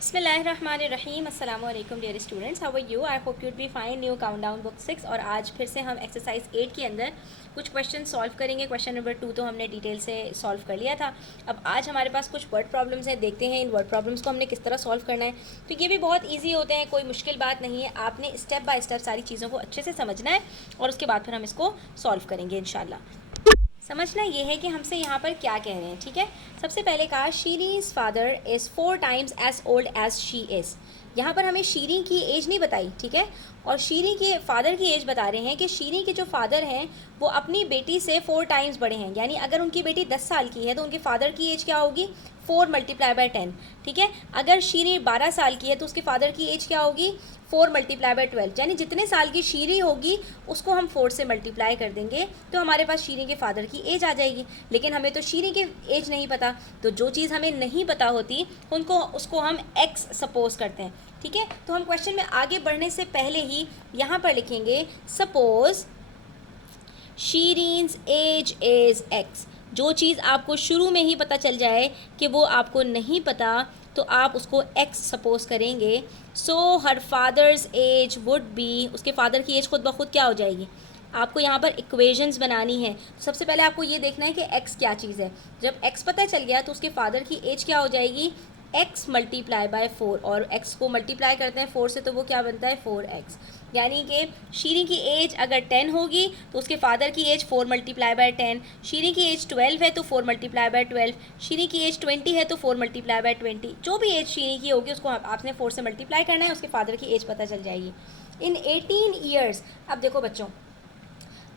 बिस्मिल्लाहिर्रहमानिर्रहीम अस्सलाम वालेकुम dear students, how are you? I hope you'd be fine. New countdown book 6 और आज फिर से हम एक्सरसाइज 8 के अंदर कुछ क्वेश्चन सॉल्व करेंगे। क्वेश्चन नंबर 2 तो हमने डिटेल से सॉल्व कर लिया था। अब आज हमारे पास कुछ वर्ड प्रॉब्लम्स हैं, देखते हैं इन वर्ड प्रॉब्लम्स को हमने किस तरह सॉल्व करना है। तो ये भी बहुत ईजी होते हैं, कोई मुश्किल बात नहीं है। आपने स्टेप बाय स्टेप सारी चीज़ों को अच्छे से समझना है और उसके बाद फिर हम इसको सॉल्व करेंगे इंशाल्लाह। समझना ये है कि हमसे यहाँ पर क्या कह रहे हैं, ठीक है। सबसे पहले कहा Shireen's father is 4 times as old as she is. यहाँ पर हमें शीरीन की एज नहीं बताई, ठीक है, और शीरीन के फादर की एज बता रहे हैं कि शीरीन के जो फादर हैं वो अपनी बेटी से 4 टाइम्स बड़े हैं। यानी अगर उनकी बेटी 10 साल की है तो उनके फादर की एज क्या होगी? 4 मल्टीप्लाई बाय 10, ठीक है। अगर शीरीन 12 साल की है तो उसके फादर की एज क्या होगी? 4 मल्टीप्लाई बाय 12। यानी जितने साल की शीरी होगी उसको हम 4 से मल्टीप्लाई कर देंगे तो हमारे पास शीरी के फादर की एज आ जाएगी। लेकिन हमें तो शीरी के एज नहीं पता, तो जो चीज़ हमें नहीं पता होती उसको हम एक्स सपोज करते हैं, ठीक है। तो हम क्वेश्चन में आगे बढ़ने से पहले ही यहाँ पर लिखेंगे सपोज शीरीन्स एज इज़ एक्स। जो चीज़ आपको शुरू में ही पता चल जाए कि वो आपको नहीं पता तो आप उसको एक्स सपोज करेंगे। So her father's age would be, उसके फादर की एज खुद ब खुद क्या हो जाएगी? आपको यहाँ पर इक्वेशंस बनानी है। सबसे पहले आपको ये देखना है कि एक्स क्या चीज़ है। जब एक्स पता चल गया तो उसके फादर की एज क्या हो जाएगी? एक्स मल्टीप्लाई बाय 4, और एक्स को मल्टीप्लाई करते हैं 4 से तो वो क्या बनता है? 4x। यानी कि शीरी की एज अगर 10 होगी तो उसके फादर की एज 4 मल्टीप्लाई बाय 10। शीरी की एज 12 है तो 4 मल्टीप्लाई बाय 12। शीरी की एज 20 है तो 4 मल्टीप्लाई बाय 20। जो भी एज शीरी की होगी उसको आपने 4 से मल्टीप्लाई करना है, उसके फादर की एज पता चल जाएगी। इन 18 ईयर्स, अब देखो बच्चों,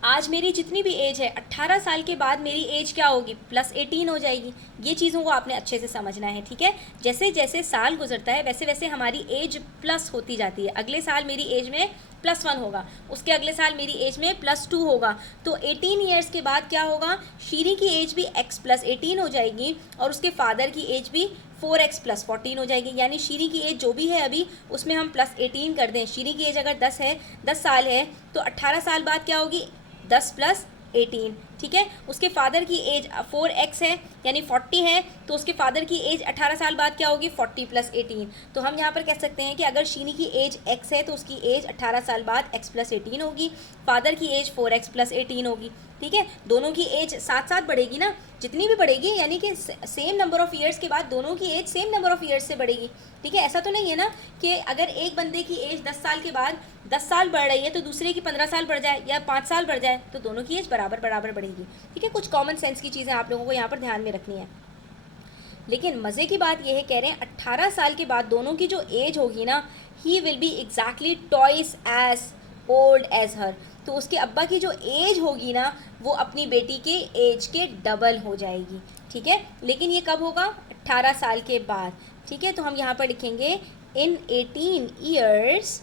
आज मेरी जितनी भी एज है 18 साल के बाद मेरी एज क्या होगी? प्लस 18 हो जाएगी। ये चीज़ों को आपने अच्छे से समझना है, ठीक है। जैसे जैसे साल गुजरता है वैसे वैसे हमारी एज प्लस होती जाती है। अगले साल मेरी एज में +1 होगा, उसके अगले साल मेरी एज में +2 होगा। तो 18 ईयर्स के बाद क्या होगा? शीरी की एज भी x + 18 हो जाएगी और उसके फादर की एज भी 4x + 14 हो जाएगी। यानी शीरी की एज जो भी है अभी उसमें हम +18 कर दें। शीरी की एज अगर 10 साल है तो 18 साल बाद क्या होगी? 10 + 18, ठीक है। उसके फादर की एज 4x है यानी 40 है, तो उसके फादर की एज 18 साल बाद क्या होगी? 40 + 18। तो हम यहाँ पर कह सकते हैं कि अगर शीनी की एज x है तो उसकी एज 18 साल बाद x + 18 होगी, फादर की एज 4x + 18 होगी, ठीक है। दोनों की एज साथ साथ बढ़ेगी ना, जितनी भी बढ़ेगी, यानी कि सेम नंबर ऑफ़ ईयर्स के बाद दोनों की age same number of years से बढ़ेगी, ठीक है। ऐसा तो नहीं है ना कि अगर एक बंदे की एज 10 साल के बाद 10 साल बढ़ रही है तो दूसरे की 15 साल बढ़ जाए या 5 साल बढ़ जाए, तो दोनों की एज बराबर बराबर बढ़ेगी, ठीक है। कुछ कॉमन सेंस की चीज़ें आप लोगों को यहाँ पर ध्यान में रखनी है। लेकिन मज़े की बात यह है, कह रहे हैं 18 साल के बाद दोनों की जो एज होगी ना, he will be exactly twice as old as her. तो उसके अब्बा की जो एज होगी ना वो अपनी बेटी के एज के डबल हो जाएगी, ठीक है। लेकिन ये कब होगा? 18 साल के बाद, ठीक है। तो हम यहाँ पर लिखेंगे इन 18 ईयर्स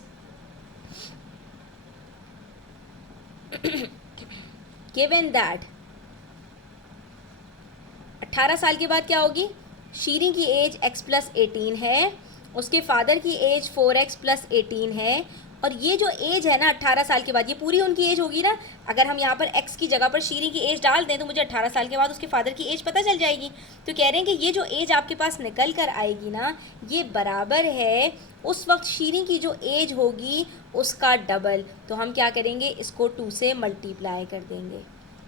गिवन दैट 18 साल के बाद क्या होगी? शीरी की एज x + 18 है, उसके फादर की एज 4x + 18 है, और ये जो एज है ना 18 साल के बाद ये पूरी उनकी एज होगी ना। अगर हम यहाँ पर x की जगह पर शीरी की एज डाल दें तो मुझे 18 साल के बाद उसके फादर की एज पता चल जाएगी। तो कह रहे हैं कि ये जो एज आपके पास निकल कर आएगी ना, ये बराबर है उस वक्त शीरी की जो एज होगी उसका डबल। तो हम क्या करेंगे? इसको 2 से मल्टीप्लाई कर देंगे,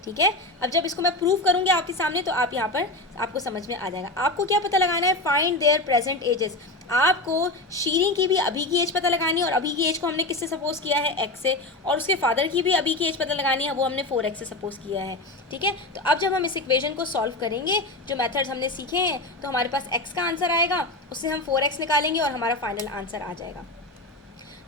ठीक है। अब जब इसको मैं प्रूव करूँगी आपके सामने तो आप यहाँ पर आपको समझ में आ जाएगा। आपको क्या पता लगाना है? Find there present ages. आपको शीरी की भी अभी की एज पता लगानी है, और अभी की एज को हमने किससे सपोज किया है? x से। और उसके फादर की भी अभी की एज पता लगानी है, वो हमने 4x से सपोज किया है, ठीक है। तो अब जब हम इस इक्वेशन को सॉल्व करेंगे, जो मेथड्स हमने सीखे हैं, तो हमारे पास x का आंसर आएगा, उससे हम 4x निकालेंगे और हमारा फाइनल आंसर आ जाएगा।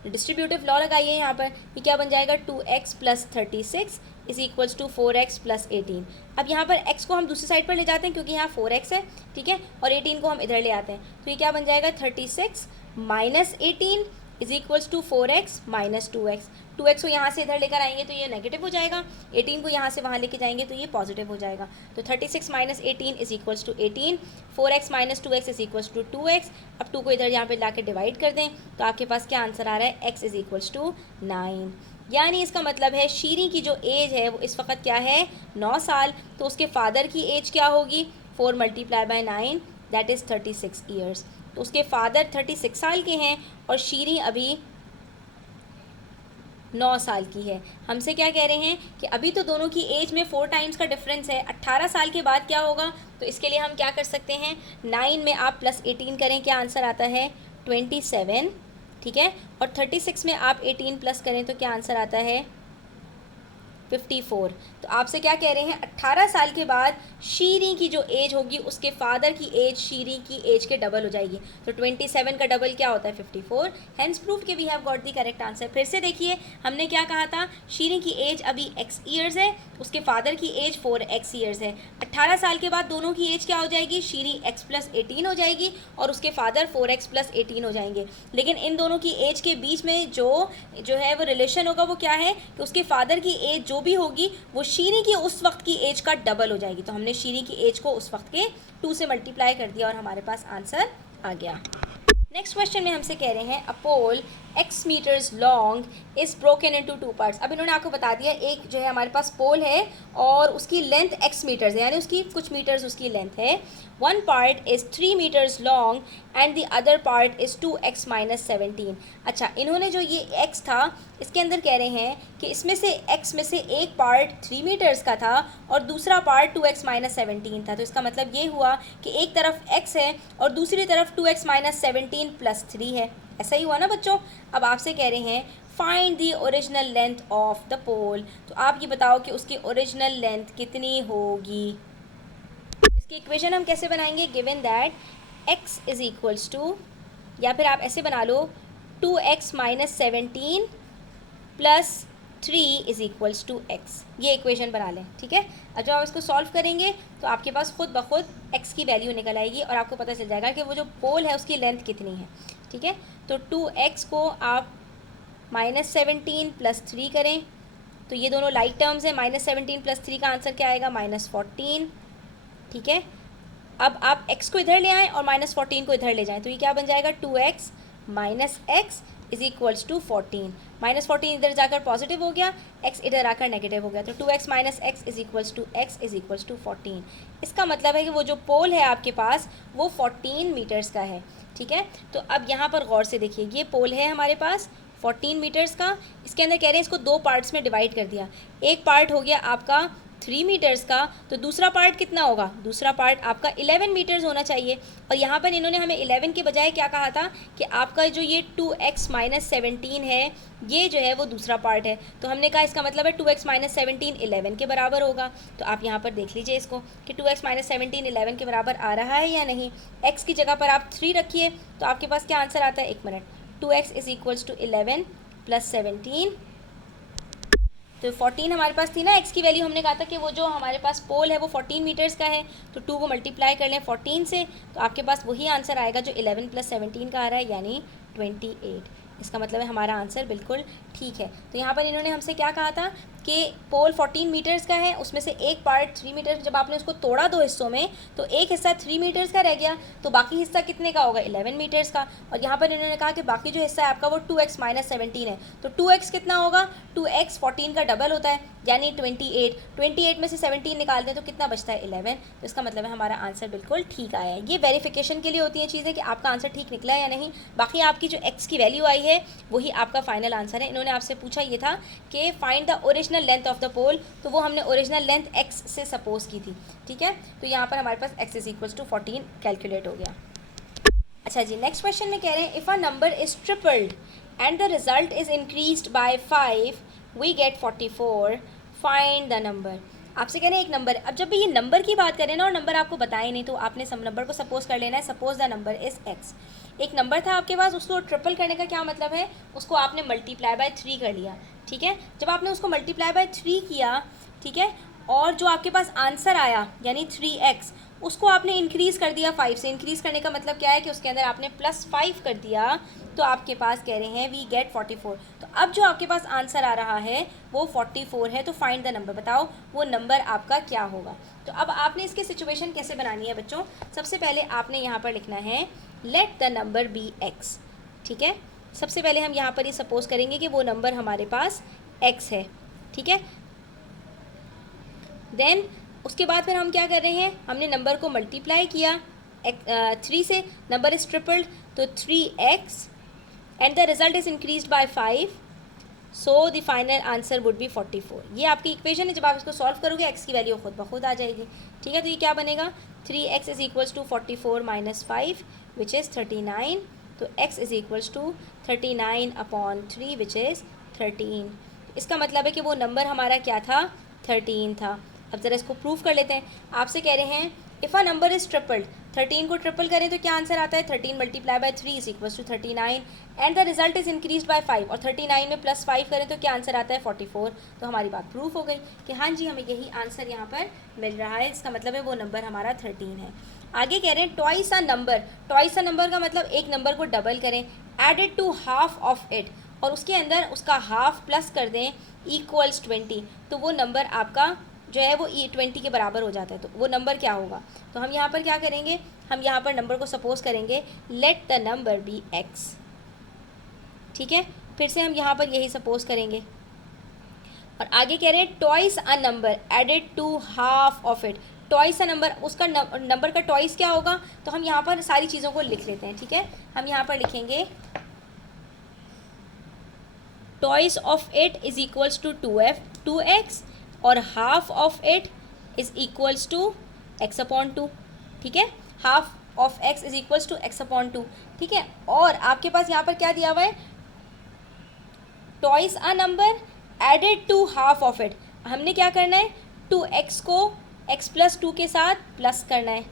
डिस्ट्रीब्यूटिव लॉ लगाइए यहाँ पर, ये क्या बन जाएगा? 2x + 36 is equals to 4x + 18। अब यहाँ पर x को हम दूसरी साइड पर ले जाते हैं क्योंकि यहाँ 4x है, ठीक है, और 18 को हम इधर ले आते हैं। तो ये क्या बन जाएगा? 36 - 18 is equals to 4x - 2x। 2x को यहाँ से इधर लेकर आएंगे तो ये नेगेटिव हो जाएगा, 18 को यहाँ से वहाँ लेके जाएंगे तो ये पॉजिटिव हो जाएगा। तो 36 - 18 is equals to 18, 4x - 2x is equals to 2x। अब 2 को इधर यहाँ पे लाके डिवाइड कर दें तो आपके पास क्या आंसर आ रहा है? x is equals to 9। यानी इसका मतलब है शीरी की जो एज है वो इस वक्त क्या है? 9 साल। तो उसके फादर की एज क्या होगी? 4 × 9 दैट इज़ 36 ईयर्स। तो उसके फादर 36 साल के हैं और शीरी अभी 9 साल की है। हमसे क्या कह रहे हैं कि अभी तो दोनों की एज में 4 टाइम्स का डिफरेंस है, 18 साल के बाद क्या होगा? तो इसके लिए हम क्या कर सकते हैं, 9 में आप प्लस 18 करें, क्या आंसर आता है 27, ठीक है, और 36 में आप 18 प्लस करें तो क्या आंसर आता है 54। तो आपसे क्या कह रहे हैं, 18 साल के बाद शीरी की जो एज होगी उसके फादर की एज शीरी की एज के डबल हो जाएगी। तो 27 का डबल क्या होता है 54। हेंस प्रूव के we have got the correct answer. फिर से देखिए, हमने क्या कहा था, शीरी की एज अभी x ईयर्स है, उसके फादर की एज 4x ईयर्स है। 18 साल के बाद दोनों की एज क्या हो जाएगी, शीरी x प्लस 18 हो जाएगी और उसके फादर 4x प्लस 18 हो जाएंगे। लेकिन इन दोनों की एज के बीच में जो है वो रिलेशन होगा वो क्या है कि उसके फादर की एज जो भी होगी वो शीरी की उस वक्त की एज का डबल हो जाएगी। तो हमने शीरी की एज को उस वक्त के 2 से मल्टीप्लाई कर दिया और हमारे पास आंसर आ गया। नेक्स्ट क्वेश्चन में हमसे कह रहे हैं, a pole x metres long is broken into 2 parts. अब इन्होंने आपको बता दिया, एक जो है हमारे पास पोल है और उसकी लेंथ x मीटर्स है, यानी उसकी कुछ मीटर्स उसकी लेंथ है। One part is 3 metres long and the other part is 2x minus 17। अच्छा, इन्होंने जो ये x था इसके अंदर कह रहे हैं कि इसमें से x में से एक पार्ट 3 मीटर्स का था और दूसरा पार्ट 2x माइनस 17 था। तो इसका मतलब ये हुआ कि एक तरफ x है और दूसरी तरफ 2x माइनस 17 प्लस 3 है। ऐसा ही हुआ ना बच्चों। अब आपसे कह रहे हैं find the original length of the pole. तो आप ये बताओ कि उसकी ओरिजिनल लेंथ कितनी होगी। इसकी इक्वेशन हम कैसे बनाएंगे, given that x is equals to, या फिर आप ऐसे बना लो 2x minus 17 plus 3 is equals to x। ये इक्वेशन बना लें, ठीक है। अब जब आप इसको सॉल्व करेंगे तो आपके पास खुद ब खुद x की वैल्यू निकल आएगी और आपको पता चल जाएगा कि वो जो पोल है उसकी लेंथ कितनी है, ठीक है। तो 2x को आप माइनस 17 प्लस 3 करें तो ये दोनों लाइक टर्म्स हैं, माइनस 17 प्लस 3 का आंसर क्या आएगा माइनस 14, ठीक है। अब आप x को इधर ले आएँ और माइनस 14 को इधर ले जाएं तो ये क्या बन जाएगा 2x minus x is equals to 14। Minus 14 इधर जाकर पॉजिटिव हो गया, x इधर आकर नेगेटिव हो गया, तो 2x minus x is equals to x is equals to 14। इसका मतलब है कि वो जो पोल है आपके पास वो 14 मीटर्स का है, ठीक है। तो अब यहाँ पर गौर से देखिए, ये पोल है हमारे पास 14 मीटर्स का। इसके अंदर कह रहे हैं इसको 2 पार्ट्स में डिवाइड कर दिया। एक पार्ट हो गया आपका 3 मीटर्स का, तो दूसरा पार्ट कितना होगा, दूसरा पार्ट आपका 11 मीटर्स होना चाहिए। और यहाँ पर इन्होंने हमें 11 के बजाय क्या कहा था कि आपका जो ये 2x माइनस 17 है ये जो है वो दूसरा पार्ट है। तो हमने कहा इसका मतलब है 2x माइनस 17 11 के बराबर होगा। तो आप यहाँ पर देख लीजिए इसको कि 2x माइनस 17 11 के बराबर आ रहा है या नहीं। x की जगह पर आप 3 रखिए तो आपके पास क्या आंसर आता है, एक minute, 2x is equals to 11 plus 17। तो 14 हमारे पास थी ना x की वैल्यू, हमने कहा था कि वो जो हमारे पास पोल है वो 14 मीटर्स का है, तो 2 को मल्टीप्लाई कर लें 14 से तो आपके पास वही आंसर आएगा जो 11 प्लस 17 का आ रहा है, यानी 28। इसका मतलब है हमारा आंसर बिल्कुल ठीक है। तो यहाँ पर इन्होंने हमसे क्या कहा था कि पोल 14 मीटर्स का है, उसमें से एक पार्ट 3 मीटर्स, जब आपने उसको तोड़ा 2 हिस्सों में तो एक हिस्सा 3 मीटर्स का रह गया, तो बाकी हिस्सा कितने का होगा 11 मीटर्स का। और यहाँ पर इन्होंने कहा कि बाकी जो हिस्सा है आपका वो 2x माइनस 17 है, तो 2x कितना होगा, 2x 14 का डबल होता है यानी 28। 28 में से 17 निकाल दें तो कितना बचता है 11। तो इसका मतलब है हमारा आंसर बिल्कुल ठीक आया है। ये वेरिफिकेशन के लिए होती हैं चीज़ें कि आपका आंसर ठीक निकला है या नहीं। बाकी आपकी जो x की वैल्यू आई है वही आपका फाइनल आंसर है। इन्होंने आपसे पूछा ये था कि find the original length of the pole, तो वो हमने ओरिजिनल लेंथ x से सपोज की थी, ठीक है। तो यहाँ पर हमारे पास x is equals to 14 calculate हो गया। अच्छा जी, नेक्स्ट क्वेश्चन में कह रहे हैं if a number is tripled and the result is increased by 5 we get 44, find the number. आपसे कह रहे हैं एक नंबर, अब जब भी ये नंबर की बात करें ना और नंबर आपको बताए नहीं तो आपने सब नंबर को सपोज कर लेना है। Suppose the number is x। एक नंबर था आपके पास, उसको ट्रिपल करने का क्या मतलब है, उसको आपने मल्टीप्लाई बाय 3 कर लिया, ठीक है। जब आपने उसको मल्टीप्लाई बाय 3 किया, ठीक है, और जो आपके पास आंसर आया यानी 3x, उसको आपने इंक्रीज़ कर दिया 5 से। इंक्रीज़ करने का मतलब क्या है कि उसके अंदर आपने प्लस 5 कर दिया, तो आपके पास कह रहे हैं वी गेट 44। तो अब जो आपके पास आंसर आ रहा है वो 44 है। तो फाइंड द नंबर, बताओ वो नंबर आपका क्या होगा। तो अब आपने इसकी सिचुएशन कैसे बनानी है बच्चों, सबसे पहले आपने यहाँ पर लिखना है let the number be x, ठीक है। सबसे पहले हम यहाँ पर ये सपोज करेंगे कि वो नंबर हमारे पास x है, ठीक है। देन उसके बाद फिर हम क्या कर रहे हैं, हमने नंबर को मल्टीप्लाई किया, 3 से नंबर इज ट्रिपल्ड, तो 3x and the result is increased by 5, so the final answer would be 44। ये आपकी इक्वेशन है, जब आप इसको सॉल्व करोगे x की वैल्यू खुद ब खुद आ जाएगी। ठीक है, तो ये क्या बनेगा, 3x is equals to 44 minus 5 which is 39, तो x is equals to 39 upon 3 which is 13। इसका मतलब है कि वो नंबर हमारा क्या था, 13 था। अब ज़रा इसको प्रूव कर लेते हैं। आपसे कह रहे हैं if a number is tripled, 13 को ट्रिपल करें तो क्या आंसर आता है, 13 multiply by 3 is equals to 39 and the result is increased by 5, और 39 में प्लस 5 करें तो क्या आंसर आता है, 44। तो हमारी बात प्रूफ हो गई कि हाँ जी हमें यही आंसर यहाँ पर मिल रहा है। इसका मतलब है वो नंबर हमारा 13 है। आगे कह रहे हैं twice a number, twice a number का मतलब एक नंबर को डबल करें, added to half of it, और उसके अंदर उसका हाफ प्लस कर दें इक्वल्स 20, तो वो नंबर आपका जो है वो 20 के बराबर हो जाता है। तो वो नंबर क्या होगा, तो हम यहाँ पर क्या करेंगे, हम यहाँ पर नंबर को सपोज करेंगे let the number be x। ठीक है, फिर से हम यहाँ पर यही सपोज करेंगे, और आगे कह रहे हैं twice a number added to half of it. Twice a number, उसका नंबर का ट्वाइस क्या होगा, तो हम यहाँ पर सारी चीज़ों को लिख लेते हैं। ठीक है, हम यहाँ पर लिखेंगे twice of it is equals to 2x, और half of it is equals to x upon 2। ठीक है, half of x is equals to x upon 2। ठीक है, और आपके पास यहाँ पर क्या दिया हुआ है, twice a number added to half of it. हमने क्या करना है, 2x को x प्लस 2 के साथ प्लस करना है।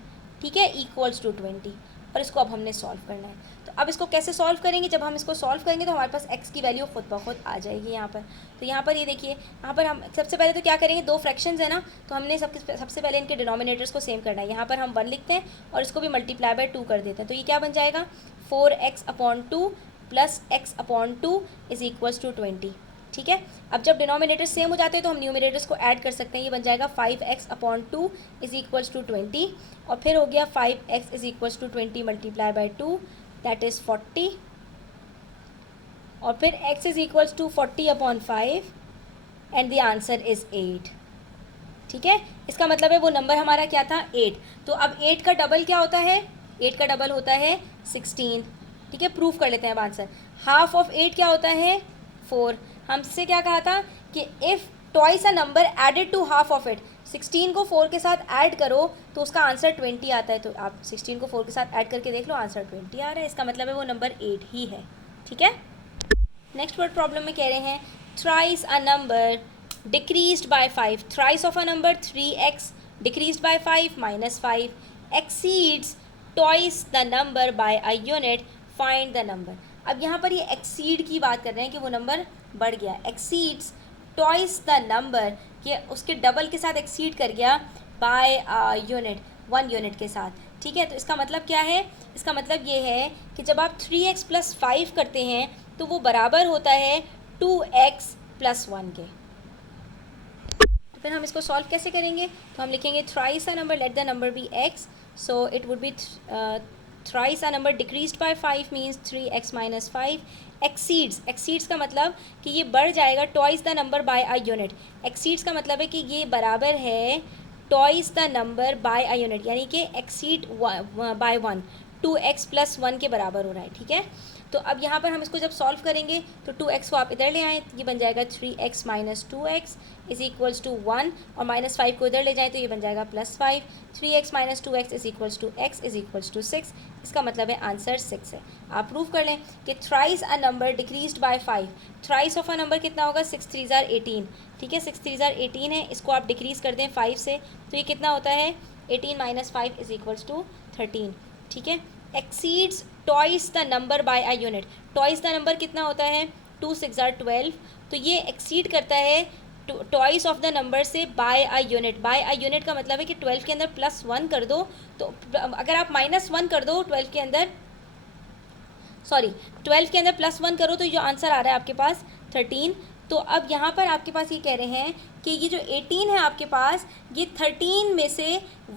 ठीक है, इक्वल्स टू 20, और इसको अब हमने सॉल्व करना है। तो अब इसको कैसे सॉल्व करेंगे, जब हम इसको सॉल्व करेंगे तो हमारे पास x की वैल्यू खुद ब खुद आ जाएगी यहाँ पर। तो यहाँ पर ये देखिए, यहाँ पर हम सबसे पहले तो क्या करेंगे, दो फ्रैक्शंस है ना, तो हमने सबसे पहले इनके डिनोमिनेटर्स को सेम करना है। यहाँ पर हम 1 लिखते हैं और इसको भी मल्टीप्लाई बाय 2 कर देते हैं, तो ये क्या बन जाएगा, 4x upon 2 plus x upon 2 is equals to 20। ठीक है, अब जब डिनोमिनेटर सेम हो जाते हैं तो हम न्यूमिनेटर्स को ऐड कर सकते हैं। ये बन जाएगा 5x upon 2 is equals to 20, और फिर हो गया 5x is equals to 20 multiply by 2 that is 40, और फिर x is equals to 40 upon 5 and the answer is 8। ठीक है, इसका मतलब है वो नंबर हमारा क्या था, 8। तो अब 8 का डबल क्या होता है, 8 का डबल होता है 16। ठीक है, प्रूफ कर लेते हैं अब आंसर। हाफ ऑफ 8 क्या होता है, 4। हमसे क्या कहा था कि if twice a number added to half of it, 16 को 4 के साथ ऐड करो तो उसका आंसर 20 आता है। तो आप 16 को 4 के साथ ऐड करके देख लो, आंसर 20 आ रहा है। इसका मतलब है वो नंबर 8 ही है। ठीक है, नेक्स्ट वर्ड प्रॉब्लम में कह रहे हैं thrice a number decreased by 5, thrice of a number 3x decreased by 5 minus 5 exceeds twice the number by a unit, find the number. अब यहाँ पर ये एक्सीड की बात कर रहे हैं कि वो नंबर बढ़ गया, एक्सीड्स ट्वाइस द नंबर, कि उसके डबल के साथ एक्सीड कर गया बाय अ यूनिट, 1 यूनिट के साथ। ठीक है, तो इसका मतलब क्या है, इसका मतलब ये है कि जब आप 3x प्लस 5 करते हैं तो वो बराबर होता है 2x प्लस 1 के। तो फिर हम इसको सॉल्व कैसे करेंगे, तो हम लिखेंगे thrice a number let the number be x, so it would be thrice a number decreased by 5 means 3x minus 5 exceeds, exceeds का मतलब कि ये बढ़ जाएगा twice the number by a unit. Exceeds का मतलब है कि ये बराबर है twice the number by a unit, यानी कि एक्सीड बाय 1, 2x प्लस 1 के बराबर हो रहा है। ठीक है, तो अब यहाँ पर हम इसको जब सॉल्व करेंगे तो 2x को आप इधर ले आएँ, ये बन जाएगा 3x minus 2x is equals to 1, और माइनस 5 को इधर ले जाएँ तो ये बन जाएगा plus 5, 3x minus 2x is equals to x is equals to 6। इसका मतलब है आंसर 6 है। आप प्रूव कर लें कि thrice a number decreased by 5, thrice of a number कितना होगा, 6 3 ज़ार 18। ठीक है, 6 3 ज़ार 18 है, इसको आप डिक्रीज़ कर दें 5 से तो ये कितना होता है, 18 माइनस 5 इज इक्वल्स टू 13। ठीक है, exceeds twice the number by a unit, twice the number कितना होता है, 2 6 ज़ार 12, तो ये एक्सीड करता है ट्वाइस ऑफ द नंबर से by a unit. By a unit का मतलब है कि 12 के अंदर प्लस 1 कर दो, तो अगर आप माइनस 1 कर दो 12 के अंदर, सॉरी 12 के अंदर प्लस 1 करो तो जो आंसर आ रहा है आपके पास 13। तो अब यहाँ पर आपके पास ये कह रहे हैं कि ये जो 18 है आपके पास, ये 13 में से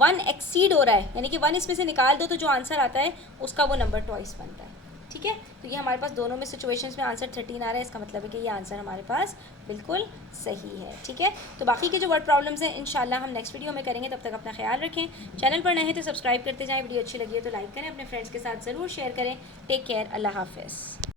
1 एक्सीड हो रहा है, यानी कि 1 इसमें से निकाल दो तो जो आंसर आता है उसका वो नंबर ट्वाइस बनता है। ठीक है, तो ये हमारे पास दोनों में सिचुएशंस में आंसर 13 आ रहा है, इसका मतलब है कि ये आंसर हमारे पास बिल्कुल सही है। ठीक है, तो बाकी के जो वर्ड प्रॉब्लम्स हैं इंशाल्लाह हम नेक्स्ट वीडियो में करेंगे। तब तक अपना ख्याल रखें, चैनल पर नए हैं तो सब्सक्राइब करते जाएं, वीडियो अच्छी लगी है तो लाइक करें, अपने फ्रेंड्स के साथ ज़रूर शेयर करें। टेक केयर, अल्लाह हाफ़िज़।